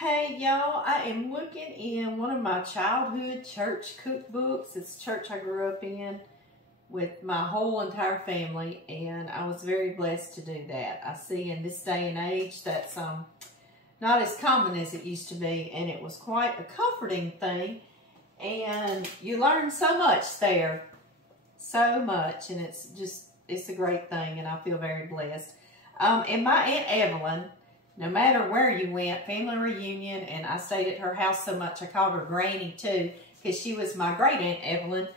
Hey y'all, I am looking in one of my childhood church cookbooks. It's the church I grew up in with my whole entire family, and I was very blessed to do that. I see in this day and age that's not as common as it used to be, and it was quite a comforting thing, and you learn so much there, so much, and it's a great thing, and I feel very blessed. And my Aunt Evelyn, no matter where you went, family reunion, and I stayed at her house so much, I called her Granny too, because she was my great Aunt Evelyn.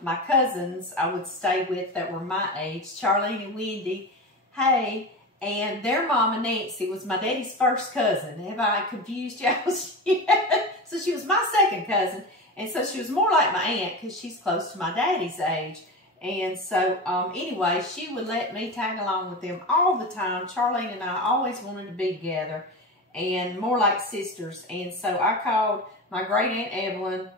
My cousins I would stay with that were my age, Charlene and Wendy, hey, and their mama, Nancy, was my daddy's first cousin. Have I confused y'all? So she was my second cousin, and so she was more like my aunt because she's close to my daddy's age. And so, anyway, she would let me tag along with them all the time. Charlene and I always wanted to be together and more like sisters. And so I called my great Aunt Evelyn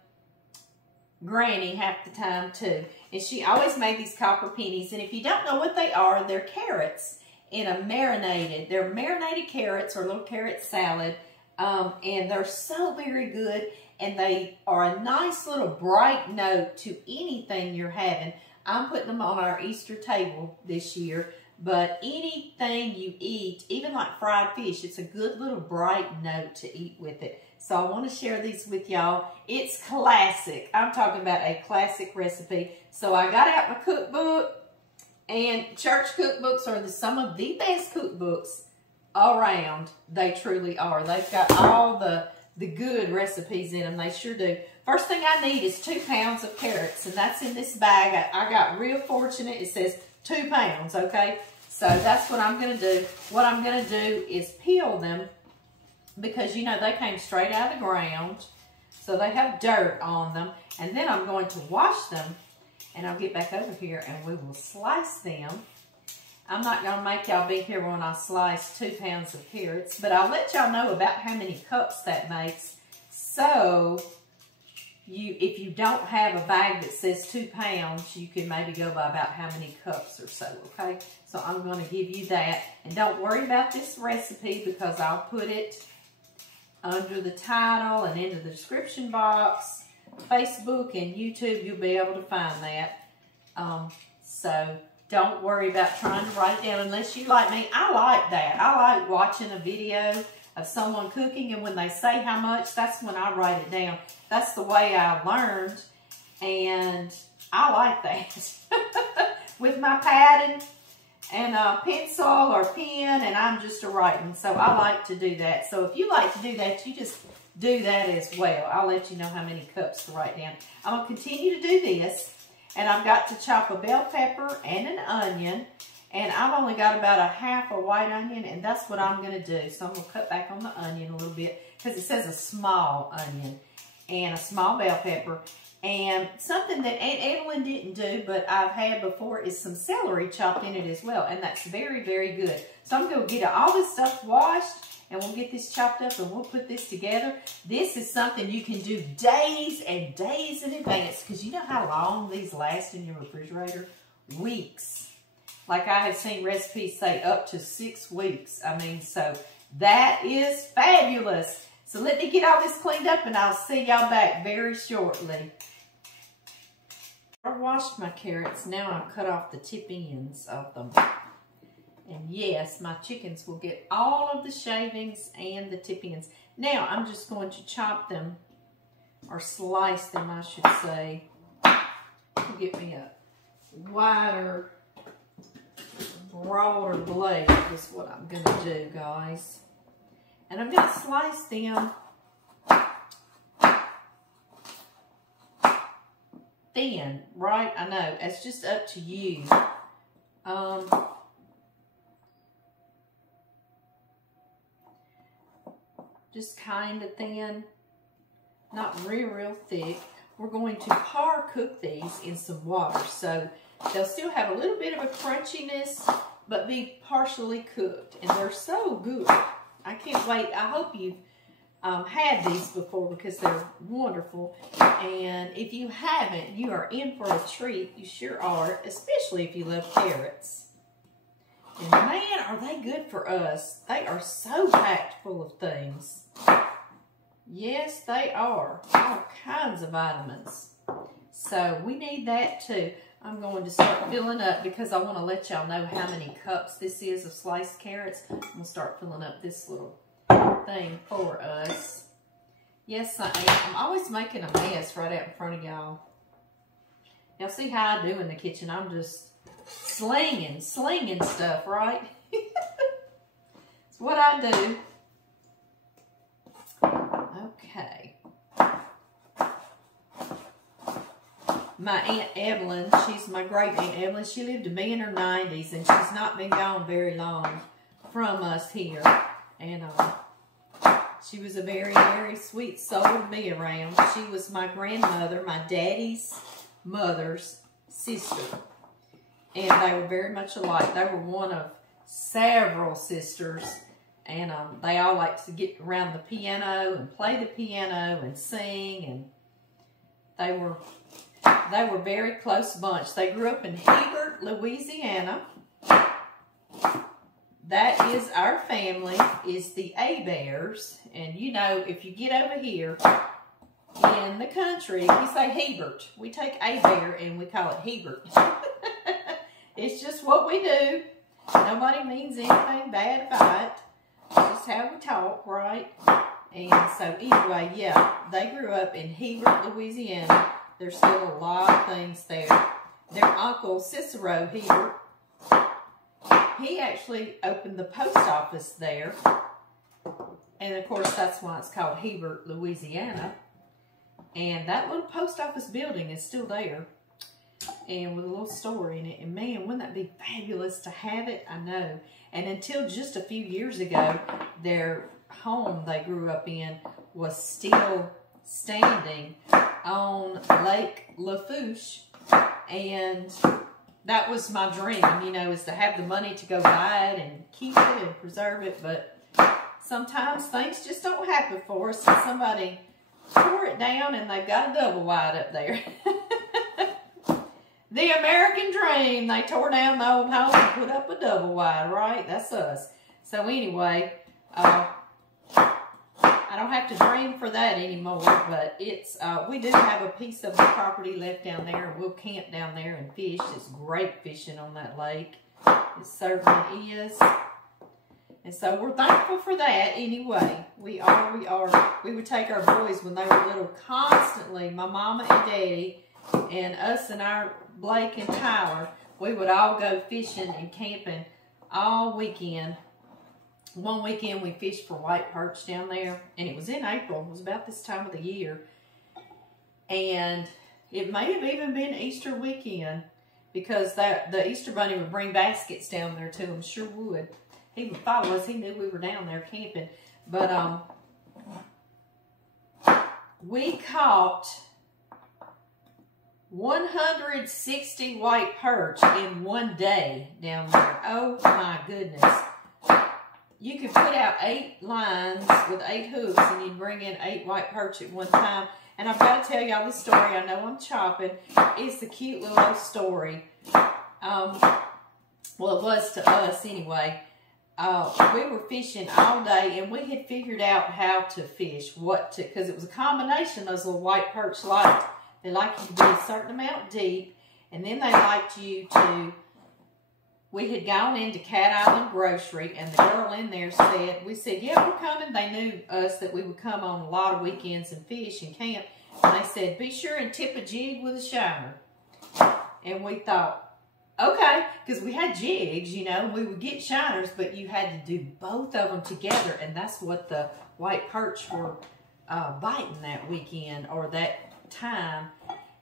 Granny half the time too. And she always made these copper pennies. And if you don't know what they are, they're carrots in a marinated. They're marinated carrots or a little carrot salad. And they're so very good. And they are a nice little bright note to anything you're having. I'm putting them on our Easter table this year, but anything you eat, even like fried fish, it's a good little bright note to eat with it. So I want to share these with y'all. It's classic. I'm talking about a classic recipe. So I got out my cookbook, and church cookbooks are some of the best cookbooks around. They truly are. They've got all the good recipes in them. They sure do. First thing I need is 2 pounds of carrots, and that's in this bag. I got real fortunate. It says 2 pounds, okay? So that's what I'm going to do. What I'm going to do is peel them because, you know, they came straight out of the ground, so they have dirt on them. And then I'm going to wash them, and I'll get back over here, and we will slice them. I'm not going to make y'all be here when I slice 2 pounds of carrots, but I'll let y'all know about how many cups that makes. So, if you don't have a bag that says 2 pounds, you can maybe go by about how many cups or so, okay? So I'm going to give you that. And don't worry about this recipe because I'll put it under the title and into the description box. Facebook and YouTube, you'll be able to find that. So don't worry about trying to write it down unless you like me. I like that. I like watching a video of someone cooking, and when they say how much, that's when I write it down. That's the way I learned, and I like that. With my pad and a pencil or pen, and I'm just a writing, so I like to do that. So if you like to do that, you just do that as well. I'll let you know how many cups to write down. I'm going to continue to do this, and I've got to chop a bell pepper and an onion. And I've only got about a half a white onion, and that's what I'm going to do. So I'm going to cut back on the onion a little bit because it says a small onion and a small bell pepper. And something that Aunt Evelyn didn't do, but I've had before, is some celery chopped in it as well. And that's very, very good. So I'm going to get all this stuff washed, and we'll get this chopped up, and we'll put this together. This is something you can do days and days in advance because you know how long these last in your refrigerator? Weeks. Like I have seen recipes say up to 6 weeks. I mean, so that is fabulous. So let me get all this cleaned up, and I'll see y'all back very shortly. I washed my carrots. Now I've cut off the tip ends of them. And yes, my chickens will get all of the shavings and the tip ends. Now I'm just going to chop them, or slice them, I should say. Get me a wider, broader blade is what I'm going to do, guys. And I'm going to slice them thin, right? I know, it's just up to you. Just kind of thin, not real thick. We're going to par cook these in some water, so they'll still have a little bit of a crunchiness, but be partially cooked. And they're so good. I can't wait. I hope you've had these before because they're wonderful. And if you haven't, you are in for a treat. You sure are, especially if you love carrots. And man, are they good for us. They are so packed full of things. Yes, they are. All kinds of vitamins. So we need that too. I'm going to start filling up because I want to let y'all know how many cups this is of sliced carrots. I'm going to start filling up this little thing for us. Yes, I am. I'm always making a mess right out in front of y'all. Y'all see how I do in the kitchen. I'm just slinging stuff, right? It's what I do. Okay. My Aunt Evelyn, she's my great Aunt Evelyn. She lived to be in her 90s, and she's not been gone very long from us here. And she was a very, very sweet soul to be around. She was my grandmother, my daddy's mother's sister. And they were very much alike. They were one of several sisters. And they all liked to get around the piano and play the piano and sing. And they were a very close bunch. They grew up in Hebert, Louisiana. That is our family, is the Bears. And you know, if you get over here in the country, we say Hebert. We take Bear and we call it Hebert. It's just what we do. Nobody means anything bad about it. It's just how we talk, right? And so anyway, yeah, they grew up in Hebert, Louisiana. There's still a lot of things there. Their uncle, Cicero Hebert, he actually opened the post office there. And of course, that's why it's called Hebert, Louisiana. And that little post office building is still there. And with a little store in it. And man, wouldn't that be fabulous to have it? I know. And until just a few years ago, their home they grew up in was still standing on Lake Lafourche. And that was my dream, you know, is to have the money to go buy it and keep it and preserve it. But sometimes things just don't happen for us. And somebody tore it down and they've got a double wide up there. The American dream. They tore down the old home and put up a double wide, right? That's us. So anyway, I don't have to dream for that anymore, but it's, we do have a piece of the property left down there, and we'll camp down there and fish. It's great fishing on that lake. It certainly is. And so we're thankful for that anyway. We are. We would take our boys when they were little constantly, my mama and daddy, and us and our Blake and Tyler, we would all go fishing and camping all weekend. One weekend we fished for white perch down there, and it was in April. It was about this time of the year. And it may have even been Easter weekend, because the Easter Bunny would bring baskets down there to him. Sure would. He would follow us. He knew we were down there camping. But we caught 160 white perch in one day down there. Oh my goodness. You could put out 8 lines with 8 hooks, and you'd bring in 8 white perch at one time. And I've got to tell y'all this story. I know I'm chopping. It's a cute little story. Well, it was to us anyway. We were fishing all day, and we had figured out how to fish, because it was a combination. Those little white perch they like you to be a certain amount deep, and then they liked you to. We had gone into Cat Island Grocery, and the girl in there said, we said, yeah, we're coming. They knew us that we would come on a lot of weekends and fish and camp. And they said, be sure and tip a jig with a shiner. And we thought, okay, because we had jigs, you know, we would get shiners, but you had to do both of them together. And that's what the white perch were biting that weekend or that time.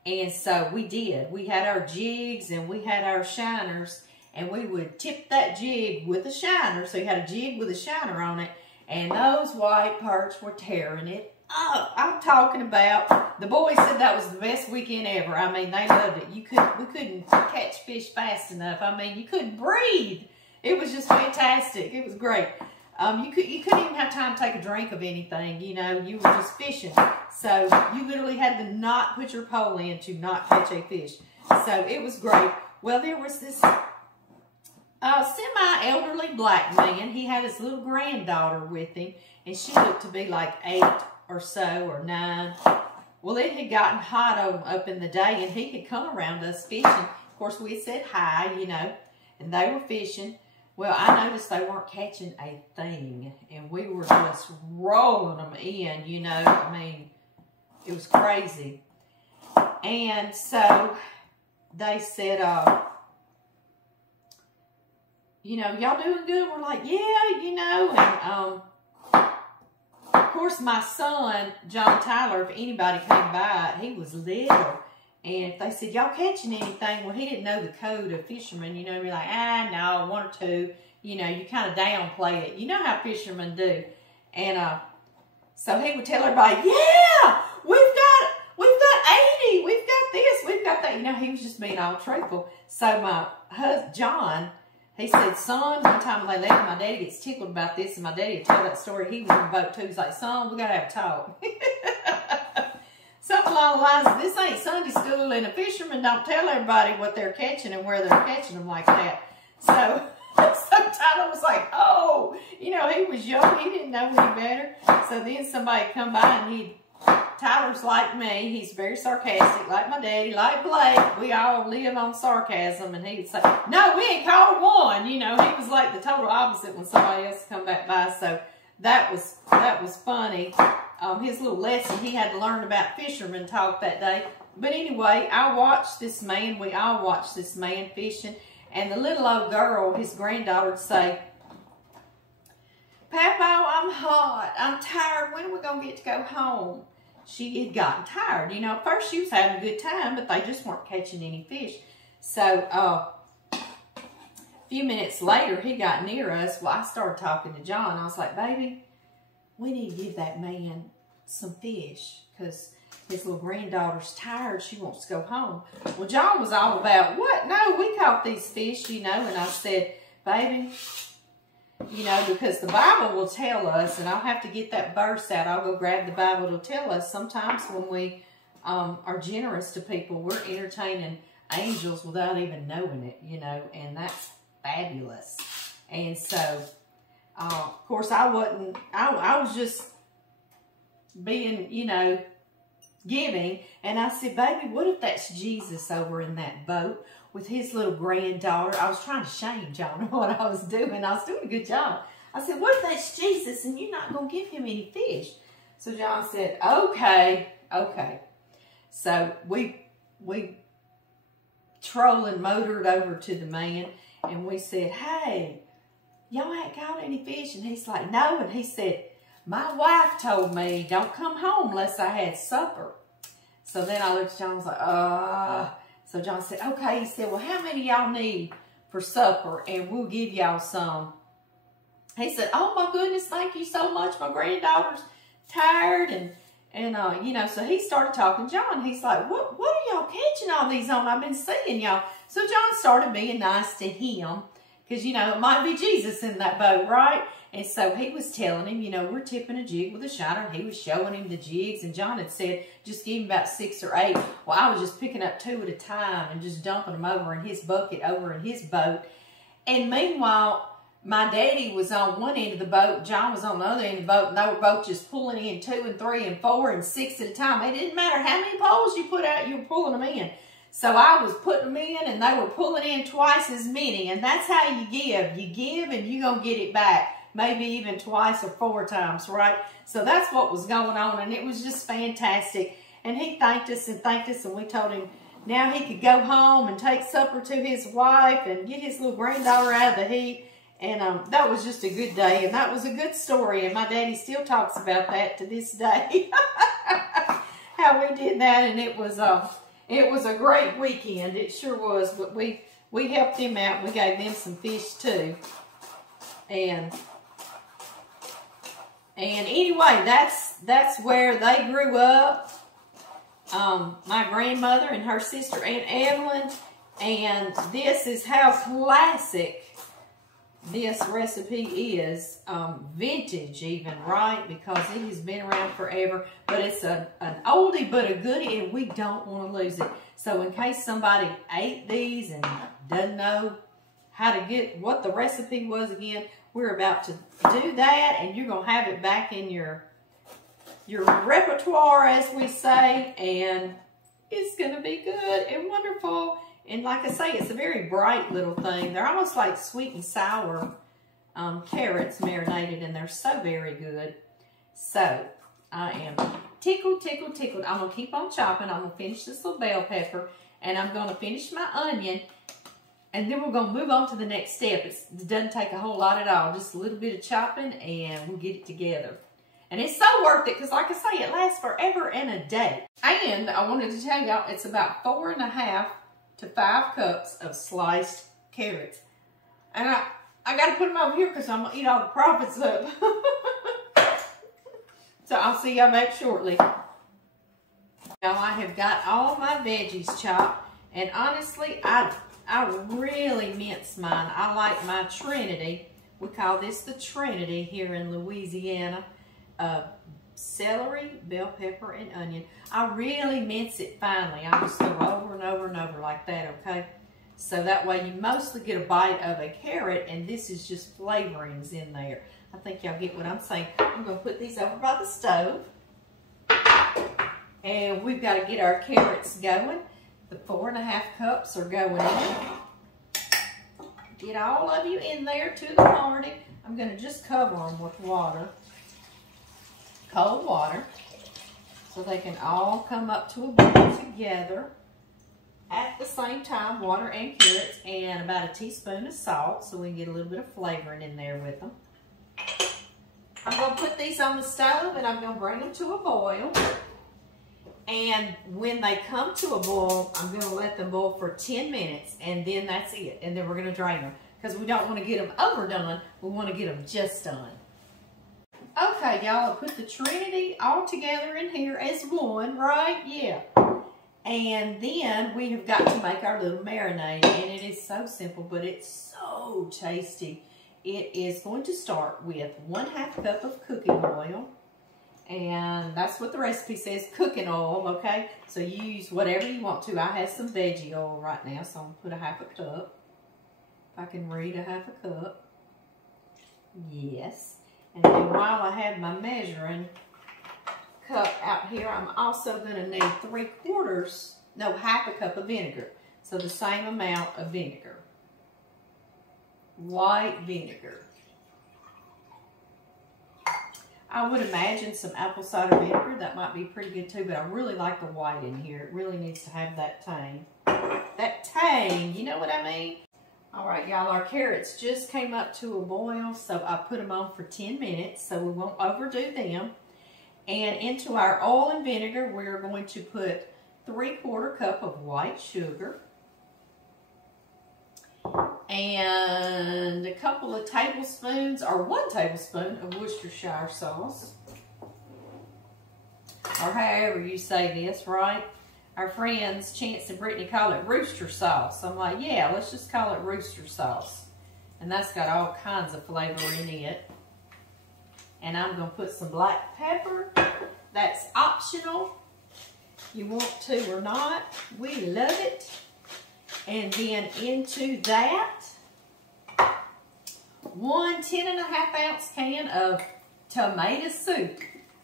And so we did. We had our jigs and we had our shiners. And we would tip that jig with a shiner. So you had a jig with a shiner on it. And those white perch were tearing it up. I'm talking about, the boys said that was the best weekend ever. I mean, they loved it. We couldn't catch fish fast enough. I mean, you couldn't breathe. It was just fantastic. It was great. You couldn't even have time to take a drink of anything. You know, you were just fishing. So you literally had to not put your pole in to not catch a fish. So it was great. Well, there was this semi-elderly black man. He had his little granddaughter with him, and she looked to be like 8 or so, or 9. Well, it had gotten hot up in the day, and he had come around us fishing. Of course, we said hi, you know, and they were fishing. Well, I noticed they weren't catching a thing, and we were just rolling them in, you know. I mean, it was crazy. And so they said, you know, y'all doing good? We're like, yeah, you know. And of course, my son, John Tyler, if anybody came by, he was little. And if they said, y'all catching anything? Well, he didn't know the code of fishermen. You know, be like, no, 1 or 2. You know, you kind of downplay it. You know how fishermen do. And so he would tell everybody, yeah, we've got 80. We've got this. We've got that. You know, he was just being all truthful. So my husband, John, he said, son, one time they left, my daddy gets tickled about this, and my daddy would tell that story. He was in the boat too. He's like, son, we got to have a talk. Something along the lines of, this ain't Sunday school, and the fishermen don't tell everybody what they're catching and where they're catching them like that. So Tyler was like, oh, you know, he was young. He didn't know any better. So then somebody come by, and Tyler's like me. He's very sarcastic, like my daddy, like Blake. We all live on sarcasm. And he'd say, no, we ain't caught one. You know, he was like the total opposite when somebody else come back by. So that was funny. His little lesson, he had to learn about fisherman talk that day. But anyway, I watched this man. We all watched this man fishing. And the little old girl, his granddaughter, would say, Papa, I'm hot. I'm tired. When are we going to get to go home? She had gotten tired. You know, at first she was having a good time, but they just weren't catching any fish. So, a few minutes later, he got near us. Well, I started talking to John. I was like, baby, we need to give that man some fish because his little granddaughter's tired. She wants to go home. Well, John was all about, what? No, we caught these fish, you know. And I said, baby, you know, because the Bible will tell us, and I'll have to get that verse out. I'll go grab the Bible. It'll tell us sometimes when we are generous to people, we're entertaining angels without even knowing it, you know, and that's fabulous. And so, of course, I was just being, you know, giving. And I said, baby, what if that's Jesus over in that boat with his little granddaughter? I was trying to shame John on what I was doing. I was doing a good job. I said, what if that's Jesus and you're not going to give him any fish? So John said, okay. So we trolling motored over to the man, and we said, hey, y'all ain't caught any fish? And he's like, no. And he said, my wife told me don't come home unless I had supper. So then I looked at John and was like, So John said, okay. He said, well, how many y'all need for supper? And we'll give y'all some. He said, oh my goodness, thank you so much. My granddaughter's tired. And you know, so he started talking to John. He's like, what are y'all catching all these on? I've been seeing y'all. So John started being nice to him. Because, you know, it might be Jesus in that boat, right? And so he was telling him, you know, we're tipping a jig with a shiner. He was showing him the jigs. And John had said, just give him about 6 or 8. Well, I was just picking up 2 at a time and just dumping them over in his bucket, over in his boat. And meanwhile, my daddy was on one end of the boat. John was on the other end of the boat. And they were both just pulling in 2 and 3 and 4 and 6 at a time. It didn't matter how many poles you put out, you were pulling them in. So I was putting them in, and they were pulling in twice as many. And that's how you give. You give, and you're going to get it back. Maybe even twice or 4 times, right? So that's what was going on, and it was just fantastic. And he thanked us, and we told him now he could go home and take supper to his wife and get his little granddaughter out of the heat. And that was just a good day, and that was a good story. And my daddy still talks about that to this day, how we did that. And it was a great weekend. It sure was. But we helped them out. We gave them some fish too. And anyway, that's where they grew up. My grandmother and her sister Aunt Evelyn. And this is how classic this recipe is, vintage even, right? Because it has been around forever. But it's an oldie but a goodie, and we don't want to lose it. So in case somebody ate these and doesn't know how to get what the recipe was again. We're about to do that, and you're going to have it back in your repertoire, as we say, and it's going to be good and wonderful. And like I say, it's a very bright little thing. They're almost like sweet and sour carrots marinated, and they're so very good. So I am tickled, tickled, tickled. I'm going to keep on chopping. I'm going to finish this little bell pepper, and I'm going to finish my onion. And then we're going to move on to the next step. It doesn't take a whole lot at all. Just a little bit of chopping and we'll get it together. And it's so worth it because, like I say, it lasts forever and a day. And I wanted to tell y'all it's about 4.5 to 5 cups of sliced carrots. And I got to put them over here because I'm going to eat all the profits up. So I'll see y'all back shortly. Now I have got all my veggies chopped. And honestly, I really mince mine. I like my Trinity. We call this the Trinity here in Louisiana. Celery, bell pepper, and onion. I really mince it finely. I just go over and over and over like that, okay? So that way you mostly get a bite of a carrot, and this is just flavorings in there. I think y'all get what I'm saying. I'm going to put these over by the stove. And we've got to get our carrots going. The 4.5 cups are going in. Get all of you in there to the party. I'm going to just cover them with water. Cold water. So they can all come up to a boil together. At the same time, water and carrots and about a teaspoon of salt so we can get a little bit of flavoring in there with them. I'm going to put these on the stove and I'm going to bring them to a boil. And when they come to a boil, I'm going to let them boil for 10 minutes, and then that's it. And then we're going to drain them because we don't want to get them overdone. We want to get them just done. Okay, y'all, I put the Trinity all together in here as one, right? Yeah. And then we have got to make our little marinade, and it is so simple, but it's so tasty. It is going to start with 1/2 cup of cooking oil. And that's what the recipe says, cooking oil, okay? So you use whatever you want to. I have some veggie oil right now, so I'm going to put 1/2 cup. If I can read 1/2 cup. Yes. And then while I have my measuring cup out here, I'm also going to need 1/2 cup of vinegar. So the same amount of vinegar. White vinegar. I would imagine some apple cider vinegar. That might be pretty good too, but I really like the white in here. It really needs to have that tang. That tang, you know what I mean? All right, y'all, our carrots just came up to a boil, so I put them on for 10 minutes so we won't overdo them. And into our oil and vinegar, we're going to put 3/4 cup of white sugar. And a couple of tablespoons, or 1 tablespoon of Worcestershire sauce. Or however you say this, right? Our friends, Chance and Brittany, call it rooster sauce. I'm like, yeah, let's just call it rooster sauce. And that's got all kinds of flavor in it. And I'm going to put some black pepper. That's optional. You want to or not. We love it. And then into that, 1 10.5 ounce can of tomato soup.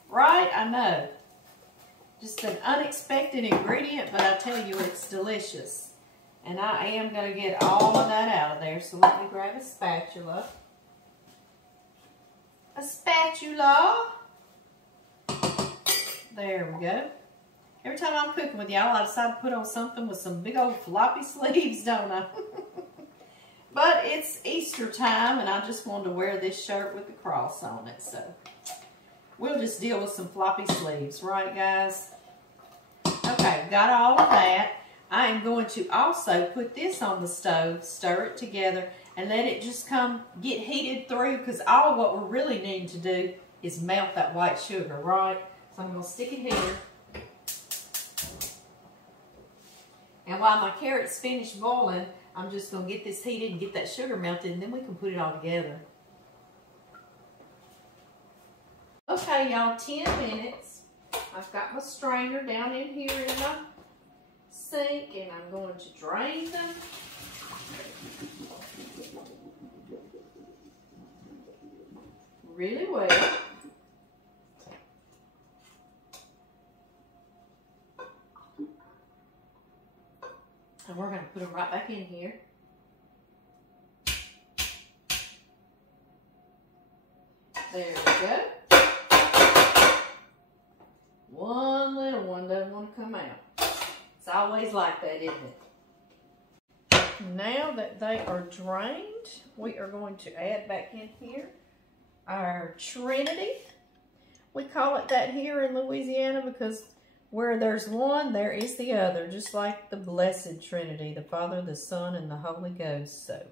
Right? I know. Just an unexpected ingredient, but I tell you, it's delicious. And I am going to get all of that out of there. So let me grab a spatula. A spatula. There we go. Every time I'm cooking with y'all, I decide to put on something with some big old floppy sleeves, don't I? But it's Easter time, and I just wanted to wear this shirt with the cross on it, so we'll just deal with some floppy sleeves, right, guys? Okay, got all of that. I am going to also put this on the stove, stir it together, and let it just get heated through, because all what we're really needing to do is melt that white sugar, right? So I'm going to stick it here. And while my carrots finish boiling, I'm just going to get this heated and get that sugar melted, and then we can put it all together. Okay, y'all, 10 minutes. I've got my strainer down in here in my sink, and I'm going to drain them. really well. And we're going to put them right back in here. There we go. One little one doesn't want to come out. It's always like that, isn't it? Now that they are drained, we are going to add back in here our Trinity. We call it that here in Louisiana because where there's one, there is the other, just like the Blessed Trinity, the Father, the Son, and the Holy Ghost. So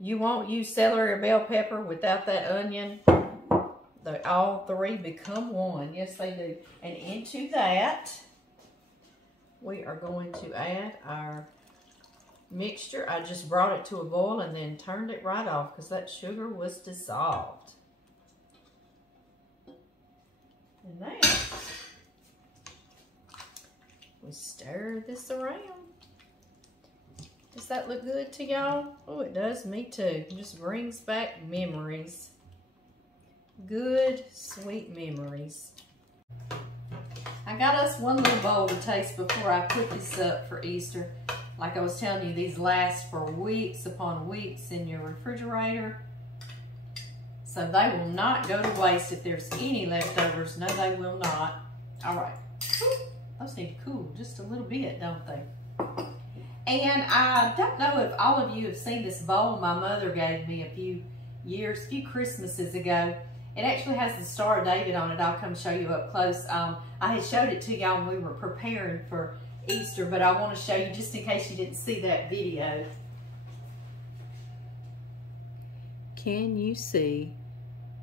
you won't use celery or bell pepper without that onion. All three become one. Yes, they do. And into that, we are going to add our mixture. I just brought it to a boil and then turned it right off because that sugar was dissolved. And now we stir this around. Does that look good to y'all? Oh, it does me too. It just brings back memories. Good, sweet memories. I got us one little bowl to taste before I put this up for Easter. Like I was telling you, these last for weeks upon weeks in your refrigerator. So they will not go to waste if there's any leftovers. No, they will not. All right. Those need to cool just a little bit, don't they? And I don't know if all of you have seen this bowl my mother gave me a few Christmases ago. It actually has the Star of David on it. I'll come show you up close. I had showed it to y'all when we were preparing for Easter, but I want to show you just in case you didn't see that video. Can you see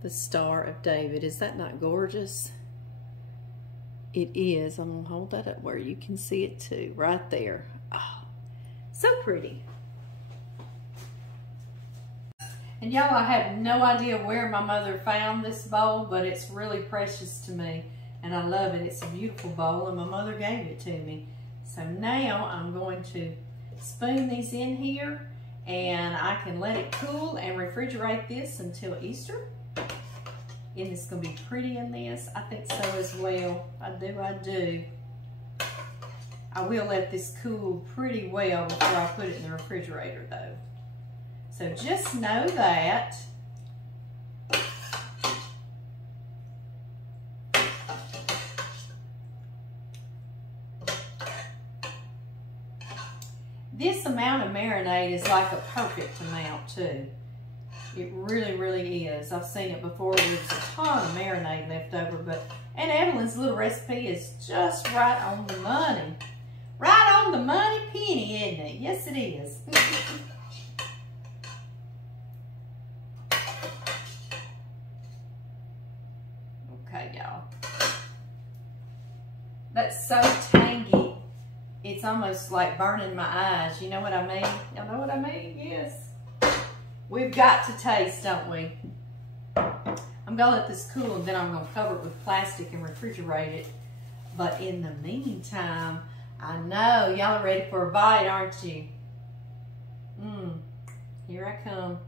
the Star of David? Is that not gorgeous? It is. I'm going to hold that up where you can see it too, right there. Oh, so pretty. And y'all, I have no idea where my mother found this bowl, but it's really precious to me, and I love it. It's a beautiful bowl, and my mother gave it to me. So now I'm going to spoon these in here, and I can let it cool and refrigerate this until Easter. And it's going to be pretty in this. I think so as well. I do. I will let this cool pretty well before I put it in the refrigerator though. So just know that this amount of marinade is like a perfect amount too. It really, really is. I've seen it before. There's a ton of marinade left over, but Aunt Evelyn's little recipe is just right on the money. Right on the money penny, isn't it? Yes, it is. Okay, y'all. That's so tangy. It's almost like burning my eyes. You know what I mean? Y'all know what I mean? Yes. We've got to taste, don't we? I'm gonna let this cool and then I'm gonna cover it with plastic and refrigerate it. But in the meantime, I know y'all are ready for a bite, aren't you? Here I come.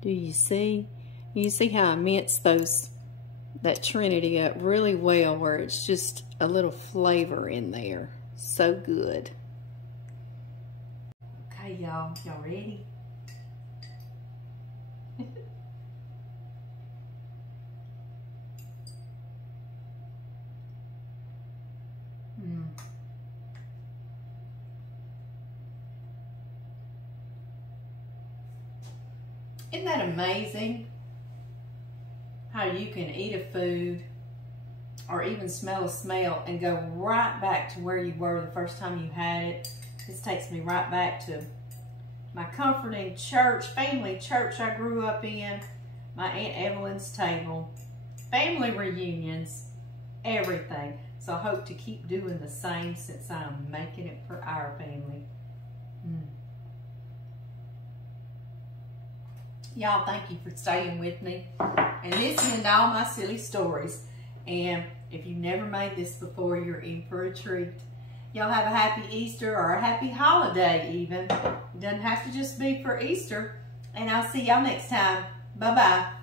Do you see? You see how I minced that Trinity up really well where it's just a little flavor in there. So good. Okay, y'all. Y'all ready? Isn't that amazing? How you can eat a food or even smell a smell and go right back to where you were the first time you had it. This takes me right back to my comforting church, family church I grew up in, my Aunt Evelyn's table, family reunions, everything. So I hope to keep doing the same since I'm making it for our family. Y'all, thank you for staying with me and listening to all my silly stories. And if you've never made this before, you're in for a treat. y'all have a happy Easter or a happy holiday even. It doesn't have to just be for Easter. And I'll see y'all next time. Bye-bye.